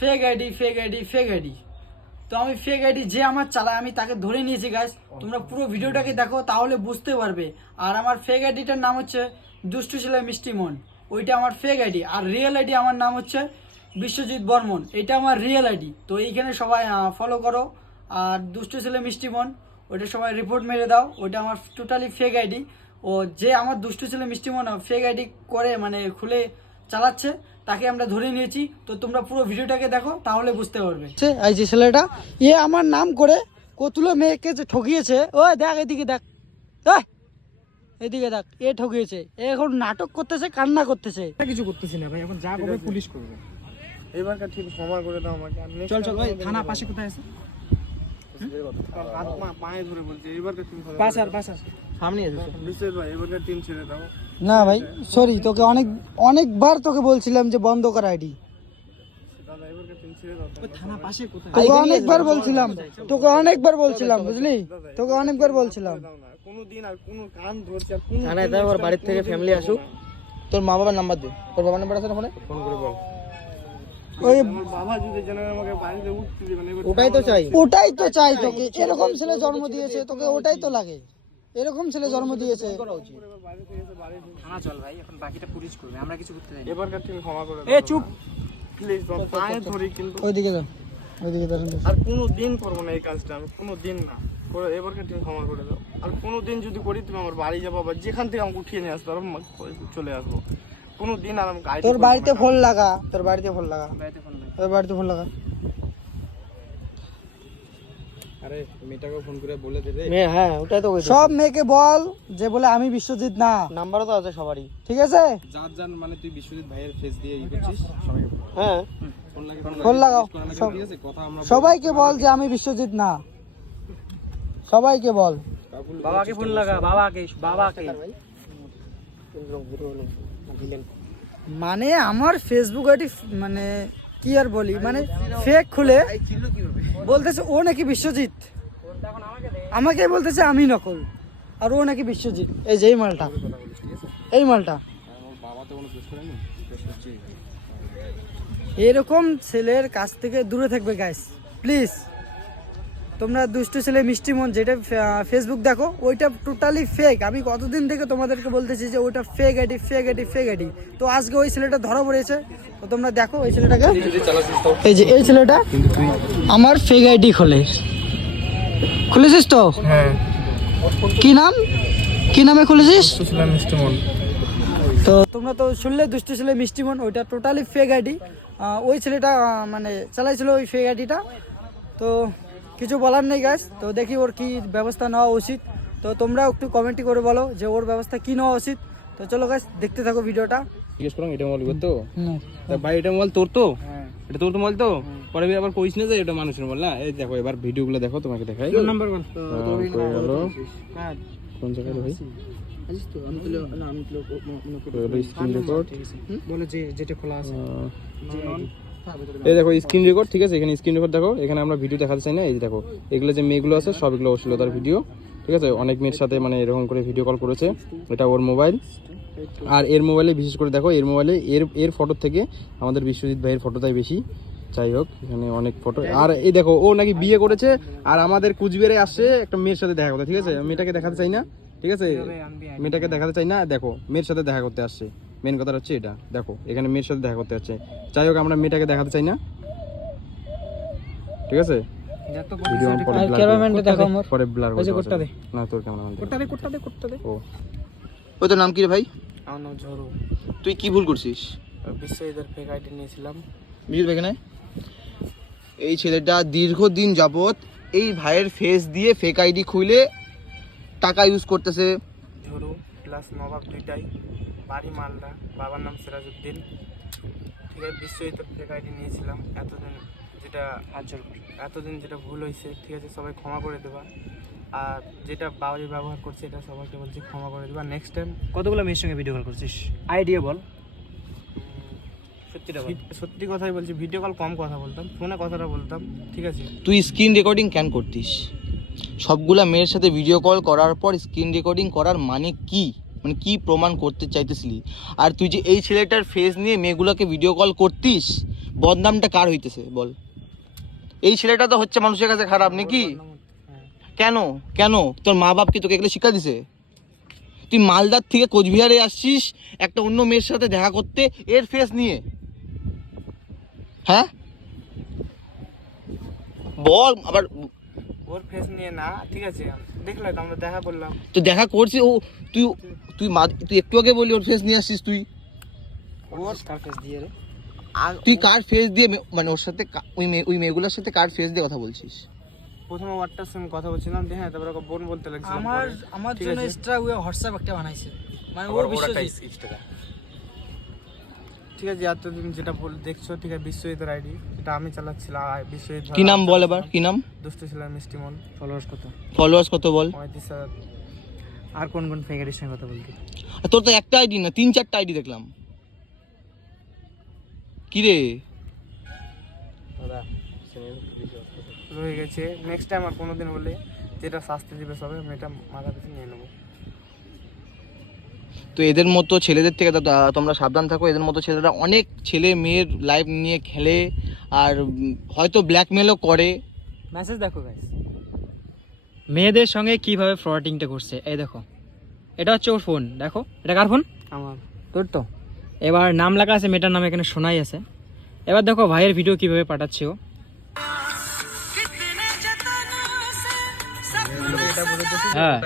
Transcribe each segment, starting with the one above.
Fake ID fake ID fake ID. তো আমি fake ID যে আমার চালায় আমি তাকে ধরে নিয়েছি গাইস। তোমরা পুরো ভিডিওটাকে দেখো তাহলে বুঝতে পারবে। আর আমার ফেক আইডিটার নাম হচ্ছে দুষ্টু ছেলে মিষ্টি মন, ওইটা আমার ফেক আইডি। আর রিয়েল আইডি আমার নাম হচ্ছে বিশ্বজিৎ বর্মন, এটা আমার রিয়েল আইডি। তো এইখানে সবাই ফলো করো। আর দুষ্টু ছেলে মিষ্টি মন ওইটা সবাই রিপোর্ট মেরে দাও, ওইটা আমার টোটালি ফেক আইডি। ও যে আমার দুষ্টু ছেলে মিষ্টি মন ফেক আইডি করে মানে খুলে চালাচ্ছে তাকে আমরা ধরে নিয়েছি। তো তোমরা পুরো ভিডিওটাকে দেখো তাহলে বুঝতে পারবে। এই যে ছেলেটা আমার নাম করে কতগুলো মেয়েকে যে ঠকিয়েছে, ও দেখ এদিকে দেখ, এদিকে দেখ, ঠকিয়েছে। এখন নাটক করতেছে, কান্না করতেছে। কিছু করতেছি না ভাই, এখন যা করবে পুলিশ করবে। এবারকার ঠিক ক্ষমা করে দাও আমাকে। চল চল ভাই, থানা পাশে কোথায় আছে? পায়ে ধরে বলছি এবারকার ঠিক পাশ আর সামনে আছে। বিশ্বজিৎ ভাই এবারকার টিম ছেড়ে দাও। না ভাই সরি, তোকে অনেকবার তোকে বলছিলাম যে বন্ধ কর আইডি। দাদা এবারকার টিম ছেড়ে দাও। ওই থানা পাশে কোথায়? তোকে অনেকবার বলছিলাম, বুঝলি, তোকে অনেকবার বলছিলাম। কোনদিন আর কোন কান ধরছে আর কোন থানায় যাও, ওর বাড়ির থেকে ফ্যামিলি আসুক। তোর মা বাবার নাম্বার দে। তোর বাবার নাম্বার আছে না ফোনে? ফোন করে বল। ওই আমার বাবা যদি জানে আমাকে বাড়িতে উঠতে দিবে না। ওটাই তো চাই। তোকে এরকম ছেলে জন্ম দিয়েছে, তোকে ওটাই তো লাগে। এরকম ছেলে জন্ম দিয়েছে। থানা চল ভাই, এখন বাকিটা পুলিশ করবে, আমরা কিছু করতে চাই না। এবারকার ঠিক ক্ষমা করে এ দাও। চুপ। প্লিজ পায়ে ধরি কিন্তু ওইদিকে যাও, ওইদিকে দাঁড়ান। আর কোনোদিন করবো না এই কাজটা, আমি কোনোদিন না করে। এবারকার ঠিক ক্ষমা করে দাও। আর কোনোদিন যদি করি তুমি আমার বাড়ি যাবো বা যেখান থেকে আমাকে উঠিয়ে নিয়ে আসতে পারো চলে আসবো। কোনোদিন আর আমি গাড়ি তোর বাড়িতে ফোন লাগা, তোর বাড়িতে ফোন লাগা, বাড়িতে ফোন নাই। তোর বাড়িতে ফোন লাগা। আরে মেয়েটাকে ফোন করে বলে দে রে। হ্যাঁ ওটাই তো সব মেয়েকে বল যে বলে আমি বিশ্বজিৎ না। নাম্বারও তো আছে সবারই। ঠিক আছে, যার যার মানে তুই বিশ্বজিৎ ভাইয়ের ফেস দিয়ে ই করছিস সবাইকে বল। হ্যাঁ ফোন লাগে, ফোন লাগাও। ঠিক আছে, কথা আমরা সবাইকে বল যে আমি বিশ্বজিৎ না, সবাইকে বল। বাবাকে ফোন লাগা, বাবাকে। মানে আমার ফেসবুক আইডি মানে কি আর বলি, মানে ফেক খুলে বলতেছে ও নাকি বিশ্বজিৎ, আমাকে বলতেছে আমি নকল, আর ও নাকি বিশ্বজিৎ। এই যে এই মালটা, এই মালটা বাবা তো কোনো দোষ করেনি, দোষ হচ্ছে। এরকম ছেলের কাছ থেকে দূরে থাকবে গাইস প্লিজ। তোমরা দুষ্টু ছেলে মিষ্টি মন যেটা ফেসবুক দেখো ওইটা টোটালি ফেক। আমি কতদিন থেকে তোমাদেরকে বলতেছি যে ওইটা fake ID fake ID fake ID. তো আজকে ওই ছেলেটা ধরা পড়েছে। তো তোমরা দেখো ওই ছেলেটাকে, এই যে এই ছেলেটা আমার ফেক আইডি খুলেছিস তো? হ্যাঁ। কি নামে খুলেছিস? ছিলাম মিষ্টি মন। তো তোমরা তো শুনলে দুষ্টু ছেলে মিষ্টি মন, ওইটা টোটালি ফেক আইডি। ওই ছেলেটা মানে চালাইছিল ওই ফেক আইডিটা। তো কিছু বলার নেই গাইস। তো দেখি ওর কি ব্যবস্থা নেওয়া উচিত। তো তোমরা একটু কমেন্টই করে বলো যে ওর ব্যবস্থা কি নেওয়া উচিত। তো চলো গাইস দেখতে থাকো ভিডিওটা। জিজ্ঞেস করো এটা মোবাইল তো ভাই, এটা মোবাইল তোর তো? এটা তোর তো মোবাইল তো? পরে আবার কইস না যে এটা মানুষের মোবাইল না। এই দেখো এবার ভিডিওগুলো দেখো, তোমাকে দেখাই। নাম্বার 1 কোন জায়গায় ভাই? স্ক্রিন রেকর্ড বলে যে যেটা খোলা আছে। এই দেখো স্ক্রিন রেকর্ড, ঠিক আছে? এখানে স্ক্রিন রেকর্ড দেখো, এখানে আমরা ভিডিও দেখাতে চাই না। এই দেখো এগুলো যে মেয়েগুলো আছে সব এগুলো অশ্লীলতার ভিডিও, ঠিক আছে? অনেক মেয়ের সাথে মানে এরকম করে ভিডিও কল করেছে। এটা ওর মোবাইল। আর এর মোবাইলে বিশেষ করে দেখো, এর মোবাইলে এর ফটোর থেকে আমাদের বিশ্বজিৎ ভাইয়ের ফটোটাই বেশি। যাই হোক, এখানে অনেক ফটো। আর এই দেখো ও নাকি বিয়ে করেছে আর আমাদের কুচবিহারে আসছে একটা মেয়ের সাথে দেখা করতে, ঠিক আছে? মেয়েটাকে দেখাতে চাই না, ঠিক আছে? মেয়েটাকে দেখাতে চাই না। দেখো মেয়ের সাথে দেখা করতে আসছে, মেন কথা হচ্ছে এটা। দেখো এখানে মেয়ের সাথে দেখা করতে আসছে। যাই হোক, আমরা মেয়েটাকে দেখাতে চাই না, ঠিক আছে? পরে ব্লার করতে হবে না। তোর ক্যামেরাম্যান কোটটা দে। ও তোর নাম কি রে ভাই? আমার নাম ঝরু। তুই কি ভুল করছিস? বিশ্বজিতের ফেক আইডি নিয়েছিলাম। বিশ্বজিৎ ভাই কেন? এই ছেলেটা দীর্ঘদিন যাবত এই ভাইয়ের ফেস দিয়ে ফেক আইডি খুলে টাকা ইউজ করতেছে। ঝরু প্লাস নবাব দুইটাই, বাড়ি মালদা, বাবার নাম সিরাজউদ্দিন। ঠিক আছে, বিশ্বজিতের ফেক আইডি নিয়েছিলাম এতদিন যেটা ভুল হয়েছে, ঠিক আছে? সবাই ক্ষমা করে দেবা। আর যেটা বাড়ি ব্যবহার করছে এটা সবাইকে বলছি ক্ষমা করে দেবা। নেক্সট টাইম কতগুলো মেয়ের সঙ্গে ভিডিও কল করছিস? আইডিয়া বল, সত্যি কথাই বলছি, ভিডিও কল কম কথা বলতাম, ফোনে কথাটা বলতাম, ঠিক আছে? তুই স্ক্রিন রেকর্ডিং কেন করতিস? সবগুলা মেয়ের সাথে ভিডিও কল করার পর স্ক্রিন রেকর্ডিং করার মানে কি? মানে কি প্রমাণ করতে চাইতেছিলি? আর তুই যে এই ছেলেটার ফেস নিয়ে মেয়েগুলোকে ভিডিও কল করতিস, বদনামটা কার হইতেছে বল? এই ছেলেটা তো হচ্ছে মানুষের কাছে খারাপ নাকি? কেন কেন তোর মা বাপ কি তোকে এগুলো শিক্ষা দিছে? তুই মালদার থেকে কোচবিহারে আসছিস একটা অন্য মেয়ের সাথে দেখা করতে এর ফেস নিয়ে, হ্যাঁ বল আবার। ওর ফেস নিয়ে না, ঠিক আছে, দেখলে তো আমরা দেখা করলাম। তো দেখা করছি ও, তুই তুই তুই একটু আগে বলি ওর ফেস নিয়ে আসছিস তুই। ওর কার ফেস দিয়ে রে? আর তুই কার ফেস দিয়ে মানে ওর সাথে ওই মেয়েগুলোর সাথে কার ফেস দিয়ে কথা বলছিস? প্রথমে ওয়ার্ডটার সঙ্গে কথা বলছিলাম, দিয়ে হ্যাঁ, তারপরে ওকে বোন বলতে লাগছিলাম। আমার ঠিক জন্য আছে। এক্সট্রা ওই হোয়াটসঅ্যাপ একটা বানাইছে, মানে ওর বিশ্বজিৎ। ঠিক আছে, এতদিন যেটা দেখছো, ঠিক আছে, বিশ্বজিতের আইডি, এটা আমি চালাচ্ছিলাম। আর বিশ্বজিৎ কি নাম বল এবার, কি নাম? দুষ্টু ছেলে মিষ্টিমন। ফলোয়ার্স কত? ফলোয়ার্স কত বল? 35,000। আর কোন কোন ফেক আইডির সঙ্গে কথা বলতি? আর তোর তো একটা আইডি না, 3-4টা আইডি দেখলাম। কি রে? রয়ে গেছে। নেক্সট টাইম আর কোনোদিন বলে যেটা শাস্তি দিবে সবে, আমি এটা মাথা পিছু নিয়ে নেবো। তো এদের মতো ছেলেদের থেকে তোমরা সাবধান থাকো। এদের মতো ছেলেরা অনেক ছেলে মেয়ের লাইফ নিয়ে খেলে, আর হয়তো ব্ল্যাকমেলও করে। মেসেজ দেখো গাইস, মেয়েদের সঙ্গে কিভাবে ফ্রডিংটা করছে। এই দেখো, এটা হচ্ছে ওর ফোন। দেখো এটা কার ফোন? আমার তোর তো। এবার নাম লেখা আছে, মেয়েটার নাম এখানে শোনাই আছে। এবার দেখো ভাইয়ের ভিডিও কিভাবে পাঠাচ্ছে ও। হ্যাঁ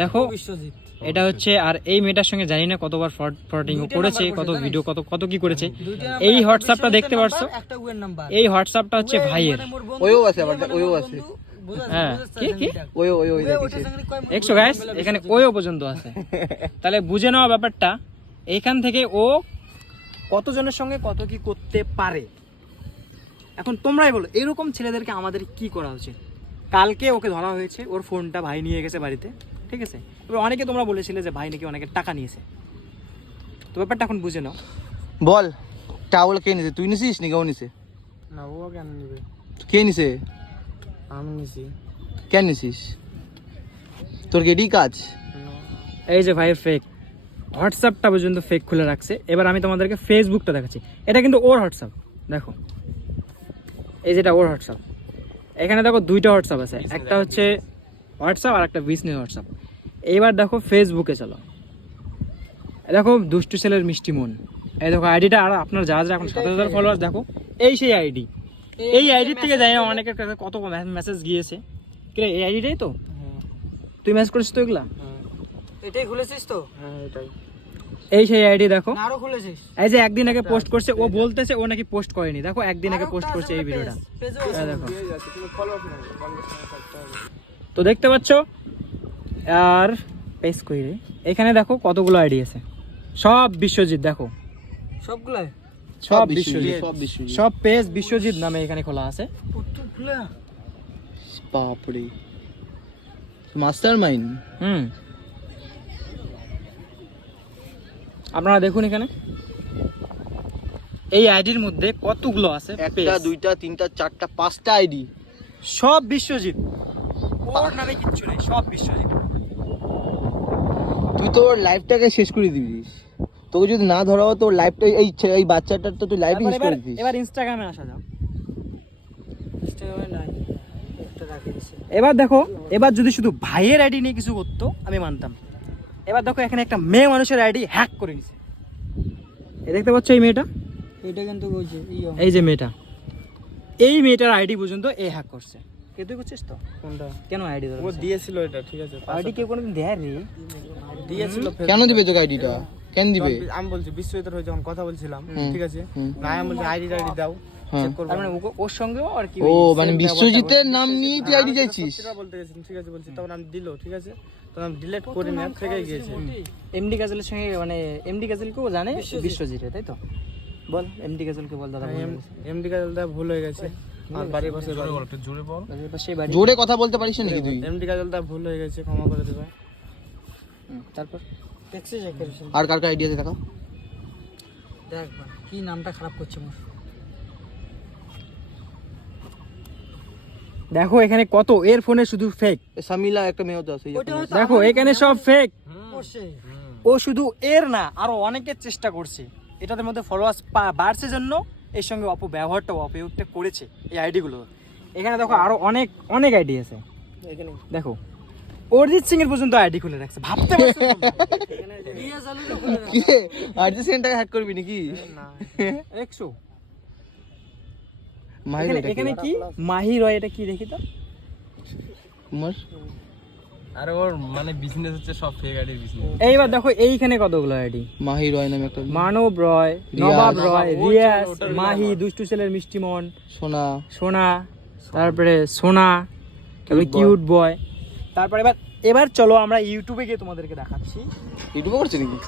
দেখো, এটা হচ্ছে। আর এই মেয়েটার সঙ্গে জানি না কতবার ফ্রডিং করেছে, কত ভিডিও, কত কি করেছে। এই হোয়াটসঅ্যাপটা দেখতে পারছো, এই হোয়াটসঅ্যাপটা হচ্ছে ভাইয়ের। ওইও আছে আবার, ওইও আছে। হ্যাঁ কি কি ওইও দেখছো গাইস, এখানে ওইও পর্যন্ত আছে। তাহলে বুঝে নাও ব্যাপারটা। এইখান থেকে ও কতজনের সঙ্গে কত কি করতে পারে। এখন তোমরাই বলো, এরকম ছেলেদেরকে আমাদের কি করা উচিত? কালকে ওকে ধরা হয়েছে, ওর ফোনটা ভাই নিয়ে গেছে বাড়িতে, ঠিক আছে। এবার অনেকে তোমরা বলেছিলে যে ভাই নাকি অনেকের টাকা নিয়েছে, তো ব্যাপারটা এখন বুঝে নাও। বল, টাওয়াল কে নিছে? তুই নিছিস নাকি ও নিছে? না, ও কেন নিবে? কে নিছে? আমি নিছি। কেন নিছিস? তোর কি এডি কাজ? এই যে ভাইয়ের ফেক হোয়াটসঅ্যাপটা পর্যন্ত ফেক খুলে রাখছে। এবার আমি তোমাদেরকে ফেসবুকটা দেখাচ্ছি। এটা কিন্তু ওর হোয়াটসঅ্যাপ, দেখো এই যেটা ওর হোয়াটসঅ্যাপ। এখানে দেখো দুইটা হোয়াটসঅ্যাপ আছে, একটা হচ্ছে হোয়াটসঅ্যাপ আর একটা বিজনেস হোয়াটসঅ্যাপ। এইবার দেখো ফেসবুকে চলো, দেখো দুষ্টু ছেলের মিষ্টি মন। এই দেখো আইডিটা। আর আপনার যারা যারা এখন 7,000 ফলোয়ার্স, দেখো এই সেই আইডি। এই আইডির থেকে জানি না অনেকের কাছে কত মেসেজ গিয়েছে। কিরে এই আইডিটাই তো? তুই মেসেজ করিস তো এগুলা? এটাই খুলেছিস তো? হ্যাঁ, এটাই। এই সেই আইডি দেখো। আরো খুলেছিস? এই যে একদিন আগে পোস্ট করছে, ও বলতেছে ও নাকি পোস্ট করেনি। দেখো একদিন আগে পোস্ট করছে এই ভিডিওটা। এই দেখো, তো দেখতে পাচ্ছ। আর পেজ কই রে? এখানে দেখো কতগুলো আইডি আছে, সব বিশ্বজিৎ। দেখো সবগুলাই সব বিশ্বজিৎ, সব পেজ বিশ্বজিৎ নামে এখানে খোলা আছে। বাপরে, মাস্টার মাইন্ড। আপনারা দেখুন এখানে এই আইডির মধ্যে কতগুলো আছে, একটা, দুইটা, তিনটা, চারটা, 5টা আইডি, সব বিশ্বজিৎ। ওর নামে কিচ্ছু নেই, সব বিশ্বজিৎ। তুই তোর লাইফটাকে শেষ করে দিবিস। তোকে যদি না ধরা হতো তোর লাইফটা, এই বাচ্চাটার তো তুই লাইফ শেষ করে দিস। এবার ইনস্টাগ্রামে আসা যাও। ইনস্টাগ্রামে নাই, একটা রাখি দিছি। এবার দেখো, এবার যদি শুধু ভাইয়ের আইডি নিয়ে কিছু করতো আমি মানতাম। এবার দেখো এখানে একটা মেয়ে মানুষের আইডি হ্যাক করে নিছে। এই দেখতে পাচ্ছ এই মেয়েটা, এটা কিন্তু এই যে মেয়েটা, এই মেয়েটার আইডি পর্যন্ত এ হ্যাক করছে। কে তুই করছিস তো? কোনটা? কেন আইডি ও দিয়েছিল এটা, ঠিক আছে। আইডি কেউ কোনোদিন দেয় রে? দিয়েছিল। কেন দিবে তোকে আইডিটা? কেন দিবে? আমি বলছি বিশ্বজিতের হয়ে যখন কথা বলছিলাম, ঠিক আছে, না আমি বলছি আইডি দাও, চেক করব। তার মানে ওর সঙ্গেও আর কি, ও মানে বিশ্বজিতের নাম নিয়ে তুই আইডি চাইছিস? সেটা বলতে গেছি, ঠিক আছে, বলছি তখন আমি দিল, ঠিক আছে, তখন আমি ডিলিট করে নিয়ে থেকে গিয়েছে। এমডি কাজলের সঙ্গে, মানে এমডি কাজলকেও জানে বিশ্বজিৎ, তাই তো? বল এমডি কাজলকে বল দাদা, এমডি কাজলদা ভুল হয়ে গেছে। আর বাড়ির পাশে জোরে বল, বাড়ির পাশে বাড়ি। জোরে কথা বলতে পারিস নাকি তুই? এমডি কাজলদা ভুল হয়ে গেছে, ক্ষমা করে দেবে। তারপর ট্যাক্সি চেক করিস। আর কার কার আইডি আছে দেখাও। দেখ কি নামটা খারাপ করছে মোর। দেখো এখানে কত, এর ফোনে শুধু ফেক। সামিলা একটা মেয়ে তো আছে, দেখো এখানে সব ফেক। ও শুধু এর না, আরো অনেকের চেষ্টা করছে। এটাদের মধ্যে ফলোয়ার্স বাড়ছে জন্য এর সঙ্গে অপব্যবহারটা করেছে এই আইডিগুলো। এখানে দেখো আরো অনেক অনেক আইডি আছে, দেখো অরিজিৎ সিং এর পর্যন্ত আইডি খুলে রাখছে, ভাবতে পারছো তোমরা? কি রে অরিজিৎ সিংটাকে হ্যাক করবি নাকি? একশো মাহির এখানে এটা কি? এখানে কি মাহি রয়, এটা কি দেখি তো? কুমার আর ওর মানে বিজনেস হচ্ছে সব ফেক আইডির বিজনেস। এইবার দেখো এইখানে কতগুলো আইডি, মাহি রয় নামে একটা মানব রয়, রিয়াজ। নবাব রয়, রিয়াজ, মাহি, দুষ্টু ছেলের মিষ্টিমন, সোনা, সোনা, তারপরে সোনা, তারপরে কিউট বয়। তারপরে এবার চলো আমরা ইউটিউবে গিয়ে তোমাদেরকে দেখাচ্ছি, ইউটিউবে করছে নাকি?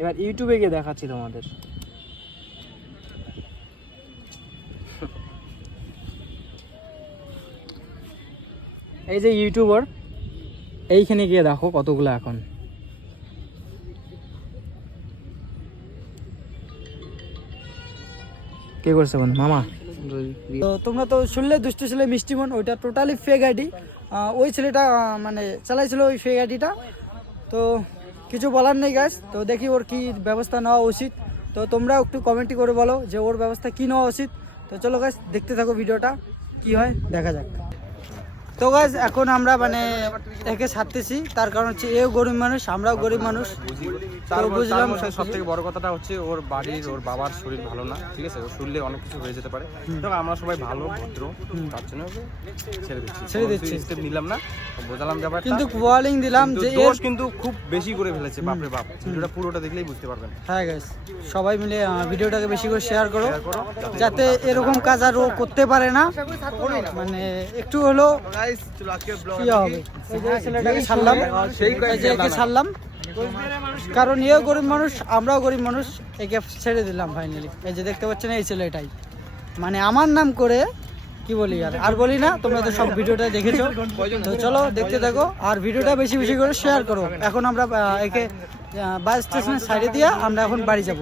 এবার ইউটিউবে গিয়ে দেখাচ্ছি তোমাদের। এই যে ইউটিউবার, এইখানে গিয়ে দেখো কতগুলো এখন। কে করছে বন্ধু? মামা। তো তোমরা তো শুনলে দুষ্টু ছেলে মিষ্টিমন, ওইটা টোটালি ফেক আইডি। ওই ছেলেটা মানে চালাইছিল ওই ফেক আইডিটা। তো কিছু বলার নেই গাইস, তো দেখি ওর কি ব্যবস্থা নেওয়া উচিত। তো তোমরাও একটু কমেন্টই করে বলো যে ওর ব্যবস্থা কি নেওয়া উচিত। তো চলো গাইস দেখতে থাকো ভিডিওটা, কি হয় দেখা যাক। তো গাইস এখন আমরা মানে একে ছাড়তেছি, তার কারণ হচ্ছে এও গরিব মানুষ, আমরাও গরিব মানুষ। তো বুঝলাম সব থেকে বড় কথাটা হচ্ছে ওর বাড়ির, ওর বাবার শরীর ভালো না, ঠিক আছে? ওর শরীরে অনেক কিছু হয়ে যেতে পারে। তো আমরা সবাই ভালো ভদ্র, তার জন্য ওকে ছেড়ে দিচ্ছি। স্টেপ নিলাম না, বোঝালাম ব্যাপারটা, কিন্তু ওয়ার্নিং দিলাম কিন্তু যে দোষ কিন্তু খুব বেশি করে ফেলেছে। বাপরে বাপ, ভিডিওটা পুরোটা দেখলেই বুঝতে পারবেন। হ্যাঁ গাইস, সবাই মিলে ভিডিওটাকে বেশি করে শেয়ার করো, যাতে এরকম কাজ আর ও করতে পারে না। মানে একটু হলো গাইস চলো আজকে ব্লগ কি হবে, এই যে ছেলেটাকে ছাড়লাম, এই যে একে ছাড়লাম, কারণ এও গরিব মানুষ, আমরাও গরিব মানুষ, একে ছেড়ে দিলাম ফাইনালি। এই যে দেখতে পাচ্ছেন এই ছেলেটাই মানে আমার নাম করে কি বলি, আর বলি না, তোমরা তো সব ভিডিওটা দেখেছো। তো চলো দেখতে থাকো, আর ভিডিওটা বেশি বেশি করে শেয়ার করো। এখন আমরা একে বাস স্টেশনের সাইডে দিয়ে আমরা এখন বাড়ি যাব।